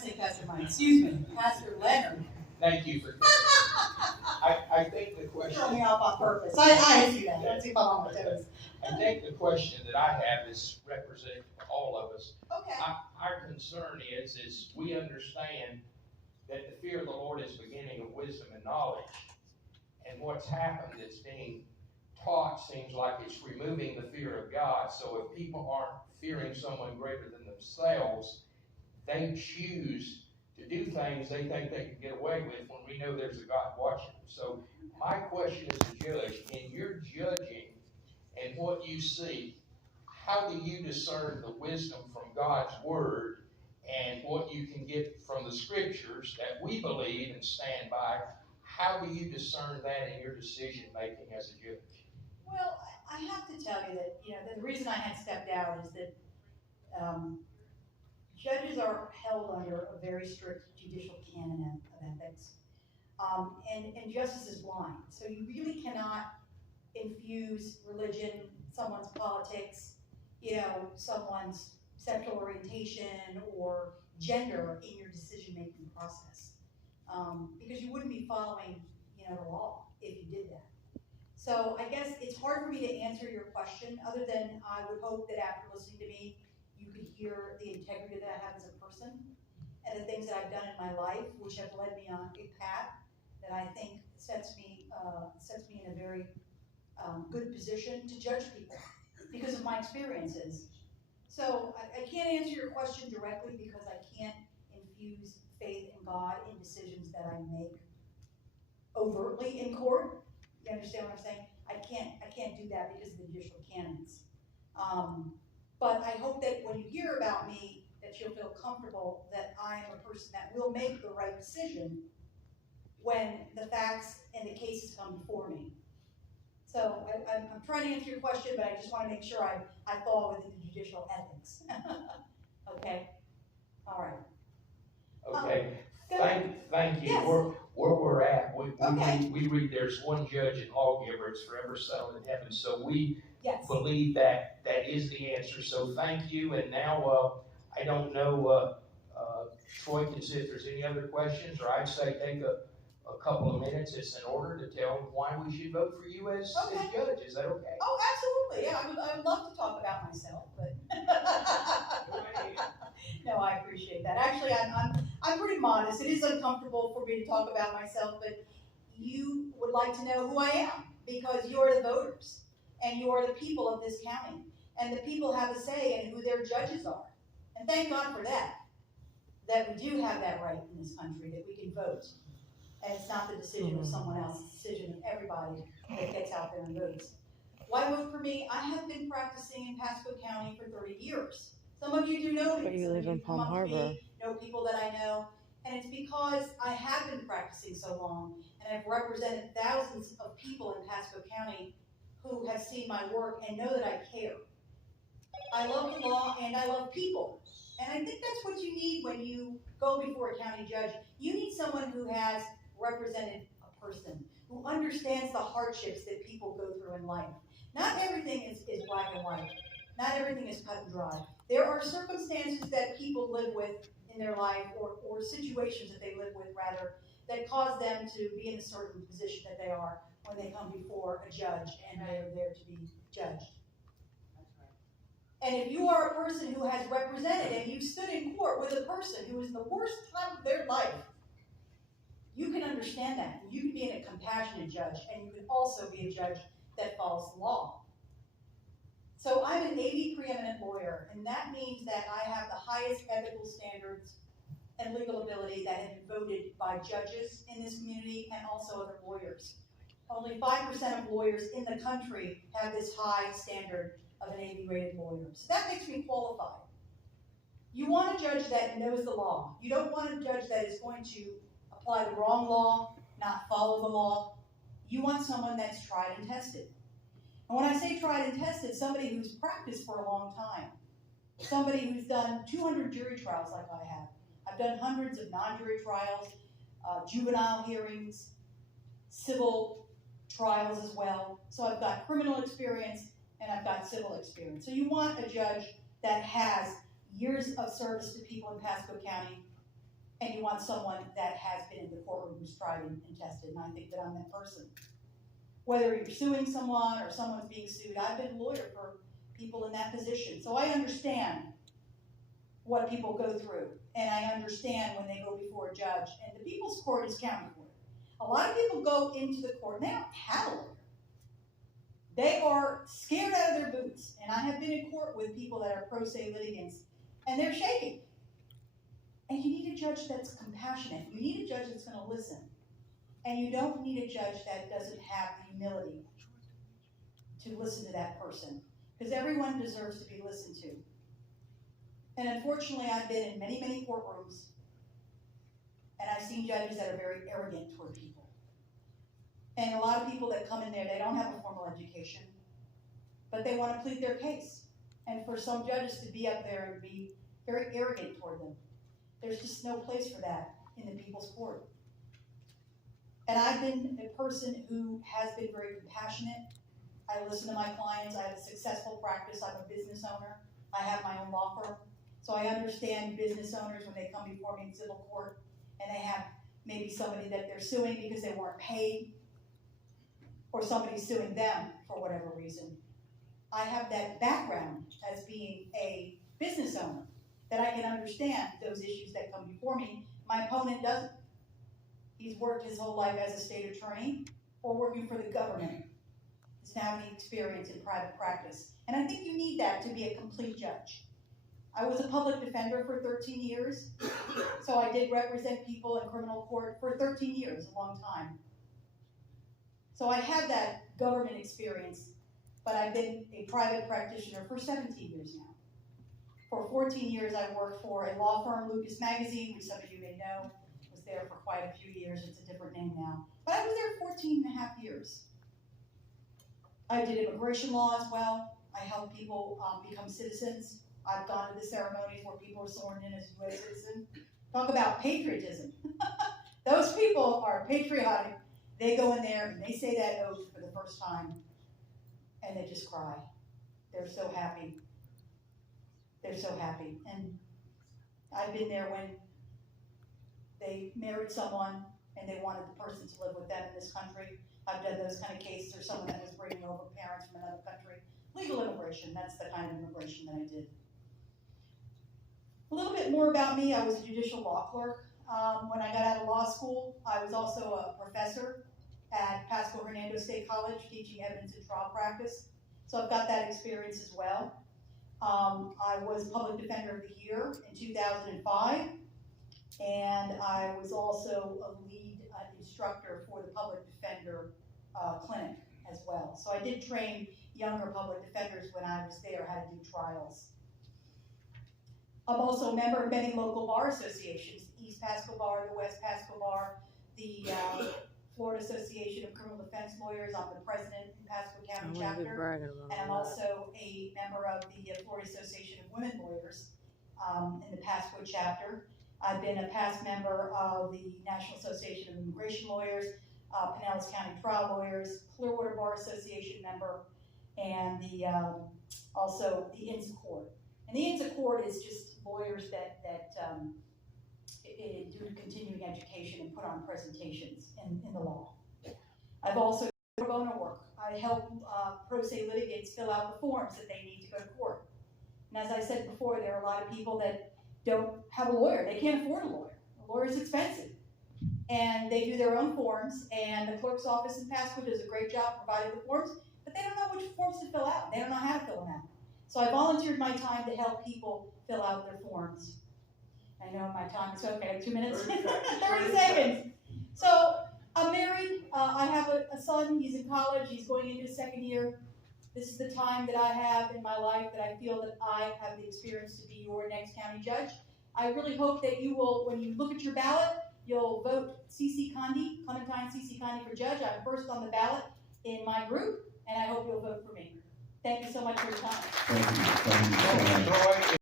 to say Pastor Mike. Excuse me, Pastor Leonard. Thank you for. I think the question. Throw me off on purpose. I do that. Let's see if I'm on my toes. I think the question that I have is representing all of us. Okay. Our concern is we understand that the fear of the Lord is the beginning of wisdom and knowledge. And what's happened that's being taught seems like it's removing the fear of God. So if people aren't fearing someone greater than themselves, they choose to do things they think they can get away with when we know there's a God watching them. So my question as a judge, in your judging and what you see, how do you discern the wisdom from God's Word and what you can get from the Scriptures that we believe and stand by? How do you discern that in your decision making as a judge? Well, I have to tell you that the reason I had stepped out is that judges are held under a very strict judicial canon of ethics, and justice is blind. So you really cannot infuse religion, someone's politics, someone's sexual orientation or gender in your decision-making process, because you wouldn't be following, the law if you did that. So I guess it's hard for me to answer your question, other than I would hope that after listening to me, you could hear the integrity that I have as a person and the things that I've done in my life, which have led me on a path that I think sets me in a very good position to judge people because of my experiences. So I can't answer your question directly because I can't infuse faith in God in decisions that I make overtly in court. You understand what I'm saying? I can't do that because of the judicial canons. But I hope that when you hear about me, that you'll feel comfortable that I am a person that will make the right decision when the facts and the cases come before me. So I'm trying to answer your question, but I just want to make sure I fall within the judicial ethics. Okay? All right. Okay. Thank you. Yes. Where we're at, Okay. we read there's one judge and lawgiver, it's forever settled in heaven. So we Yes. believe that is the answer. So thank you. And now I don't know, Troy can see if there's any other questions, or I'd say take a couple of minutes. It's in order to tell why we should vote for you as judge. Is that okay? Oh, absolutely. Yeah, I would love to talk about myself, but no, I appreciate that. Actually, I'm pretty modest. It is uncomfortable for me to talk about myself, but you would like to know who I am because you're the voters and you're the people of this county, and the people have a say in who their judges are. And thank God for that we do have that right in this country, that we can vote. And it's not the decision of someone else, it's the decision of everybody that gets out there and votes. Why vote for me? I have been practicing in Pasco County for 30 years. Some of you do know me. But you live in Palm Harbor. Know people that I know. And it's because I have been practicing so long, and I've represented thousands of people in Pasco County who have seen my work and know that I care. I love the law and I love people. And I think that's what you need when you go before a county judge. You need someone who has represented a person, who understands the hardships that people go through in life. Not everything is black and white. Not everything is cut and dry. There are circumstances that people live with in their life, or situations that they live with, rather, that cause them to be in a certain position that they are when they come before a judge and they are there to be judged. And if you are a person who has represented and you stood in court with a person who is in the worst time of their life, you can understand that. You can be a compassionate judge, and you can also be a judge that follows the law. So I'm an 80 preeminent lawyer, and that means that I have the highest ethical standards and legal ability that have been voted by judges in this community and also other lawyers. Only 5% of lawyers in the country have this high standard of an 80-rated lawyer. So that makes me qualified. You want a judge that knows the law. You don't want a judge that is going to apply the wrong law, not follow the law. You want someone that's tried and tested. And when I say tried and tested, somebody who's practiced for a long time. Somebody who's done 200 jury trials like I have. I've done hundreds of non-jury trials, juvenile hearings, civil trials as well. So I've got criminal experience and I've got civil experience. So you want a judge that has years of service to people in Pasco County, And you want someone that has been in the courtroom who's tried and tested, and I think that I'm that person. Whether you're suing someone or someone's being sued, I've been a lawyer for people in that position. So I understand what people go through, and I understand when they go before a judge, and the people's court is county court. A lot of people go into the court and they don't have a lawyer. They are scared out of their boots, and I have been in court with people that are pro se litigants, and they're shaking. And you need a judge that's compassionate. You need a judge that's going to listen. And you don't need a judge that doesn't have the humility to listen to that person, because everyone deserves to be listened to. And unfortunately, I've been in many, many courtrooms, and I've seen judges that are very arrogant toward people. And a lot of people that come in there, they don't have a formal education, but they want to plead their case. And for some judges to be up there and be very arrogant toward them, there's just no place for that in the people's court. And I've been a person who has been very compassionate. I listen to my clients. I have a successful practice. I'm a business owner. I have my own law firm. So I understand business owners when they come before me in civil court and they have maybe somebody that they're suing because they weren't paid, or somebody's suing them for whatever reason. I have that background as being a business owner, that I can understand those issues that come before me. My opponent doesn't. He's worked his whole life as a state attorney or working for the government. He doesn't have any experience in private practice. And I think you need that to be a complete judge. I was a public defender for 13 years, so I did represent people in criminal court for 13 years, a long time. So I have that government experience, but I've been a private practitioner for 17 years now. For 14 years, I worked for a law firm, Lucas Magazine, which some of you may know. Was there for quite a few years. It's a different name now. But I was there 14 and a half years. I did immigration law as well. I helped people become citizens. I've gone to the ceremonies where people are sworn in as a U.S. citizen. Talk about patriotism. Those people are patriotic. They go in there and they say that oath for the first time, and they just cry. They're so happy. They're so happy. And I've been there when they married someone and they wanted the person to live with them in this country. I've done those kind of cases, or someone that was bringing over parents from another country. Legal immigration, that's the kind of immigration that I did. A little bit more about me. I was a judicial law clerk. When I got out of law school, I was also a professor at Pasco Hernando State College teaching evidence and trial practice. So I've got that experience as well. I was Public Defender of the Year in 2005, and I was also a lead instructor for the Public Defender Clinic as well. So I did train younger public defenders when I was there, how to do trials. I'm also a member of many local bar associations, the East Pasco Bar, the West Pasco Bar, the Florida Association of Criminal Defense Lawyers. I'm the president in Pasco County chapter, and I'm also a member of the Florida Association of Women Lawyers in the Pasco chapter. I've been a past member of the National Association of Immigration Lawyers, Pinellas County Trial Lawyers, Clearwater Bar Association member, and also the INSA Court. And the INSA Court is just lawyers that do continuing education and put on presentations in the law. I've also done pro bono work. I help pro se litigants fill out the forms that they need to go to court. And as I said before, there are a lot of people that don't have a lawyer. They can't afford a lawyer. A lawyer is expensive. And they do their own forms, and the clerk's office in Pasco does a great job providing the forms, but they don't know which forms to fill out. They don't know how to fill them out. So I volunteered my time to help people fill out their forms. I know my time is okay, 2 minutes? 30 seconds. So I'm married. I have a son. He's in college. He's going into his second year. This is the time that I have in my life that I feel that I have the experience to be your next county judge. I really hope that you will, when you look at your ballot, you'll vote Conde, Clementine Conde for judge. I'm first on the ballot in my group, and I hope you'll vote for me. Thank you so much for your time. Thank you. Thank you so much.